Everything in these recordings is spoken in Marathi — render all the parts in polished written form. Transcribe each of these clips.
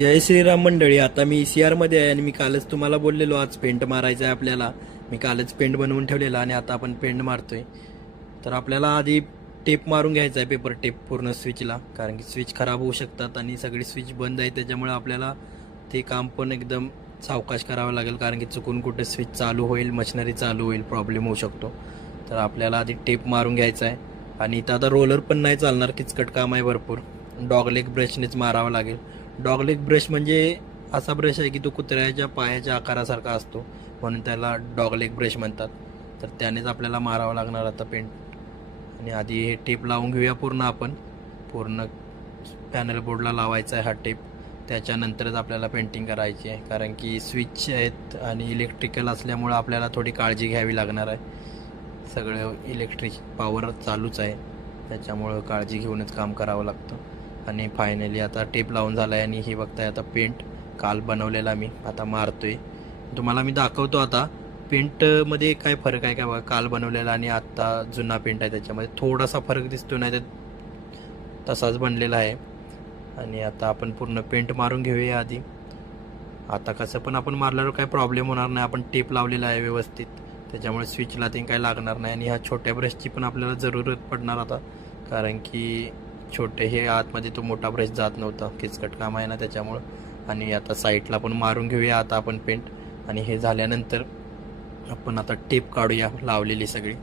जय श्रीराम मंडळी. आता मी ECR मध्ये आहे आणि मी कालच तुम्हाला बोललेलो आज पेंट मारायचा आहे आपल्याला. मी कालच पेंट बनवून ठेवलेला आणि आता आपण पेंट मारतोय. तर आपल्याला आधी टेप मारून घ्यायचा आहे, पेपर टेप पूर्ण स्विचला, कारण की स्विच खराब होऊ शकतात आणि सगळी स्विच बंद आहे. त्याच्यामुळे आपल्याला ते काम पण एकदम सावकाश करावं लागेल, कारण की चुकून कुठे स्विच चालू होईल, मशिनरी चालू होईल, प्रॉब्लेम होऊ शकतो. तर आपल्याला आधी टेप मारून घ्यायचा आहे. आणि इथं आता रोलर पण नाही चालणार, किचकट काम आहे भरपूर. डॉगलेग ब्रशनेच मारावं लागेल. डॉगलेग ब्रश म्हणजे असा ब्रश आहे की तो कुत्र्याच्या पायाच्या आकारासारखा असतो, म्हणून त्याला डॉगलेग ब्रश म्हणतात. तर त्यानेच आपल्याला मारावं लागणार आता पेंट. आणि आधी हे टेप लावून घेऊया पूर्ण आपण. पूर्ण पॅनल बोर्डला लावायचा आहे हा टेप. त्याच्यानंतरच आपल्याला पेंटिंग करायची आहे, कारण की स्विच आहेत आणि इलेक्ट्रिकल असल्यामुळं आपल्याला थोडी काळजी घ्यावी लागणार आहे. सगळं इलेक्ट्रिक पॉवर चालूच आहे, त्याच्यामुळं काळजी घेऊनच काम करावं लागतं. आणि फायनली आता टेप लावून झाला आहे आणि हे बघताय आता पेंट काल बनवलेला मी आता मारतोय. तुम्हाला मी दाखवतो आता पेंटमध्ये काय फरक आहे का बघा. काल बनवलेला आणि आत्ता जुना पेंट आहे, त्याच्यामध्ये थोडासा फरक दिसतो, नाही तर तसाच बनलेला आहे. आणि आता आपण पूर्ण पेंट मारून घेऊया आधी. आता कसं पण आपण मारल्यावर काय प्रॉब्लेम होणार नाही, आपण टेप लावलेला आहे व्यवस्थित, त्याच्यामुळे स्विचला ते काही लागणार नाही. आणि ह्या छोट्या ब्रशची पण आपल्याला जरूरत पडणार आता, कारण की छोटे हे आतमध्ये तो मोठा ब्रश जात नव्हता, किचकट काम आहे ना त्याच्यामुळं. आणि आता साईडला पण मारून घेऊया आता आपण पेंट. आणि हे झाल्यानंतर आपण आता टेप काढूया लावलेली सगळी,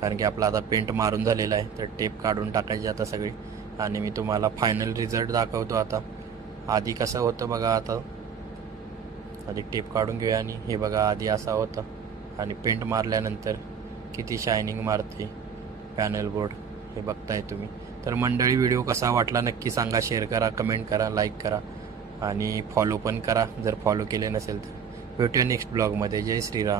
कारण की आपला आता पेंट मारून झालेला आहे. तर टेप काढून टाकायची आता सगळी. आणि मी तुम्हाला फायनल रिझल्ट दाखवतो आता. आधी कसं होतं बघा. आता आधी टेप काढून घेऊया आणि हे बघा आधी असा होता, आणि पेंट मारल्यानंतर किती शायनिंग मारते पॅनल बोर्ड, हे बघताय तुम्ही. तर मंडळी, व्हिडिओ कसा वाटला नक्की सांगा, शेअर करा, कमेंट करा, लाईक करा आणि फॉलो पण करा जर फॉलो केले नसेल तर. भेटूया नेक्स्ट ब्लॉगमध्ये. जय श्रीराम.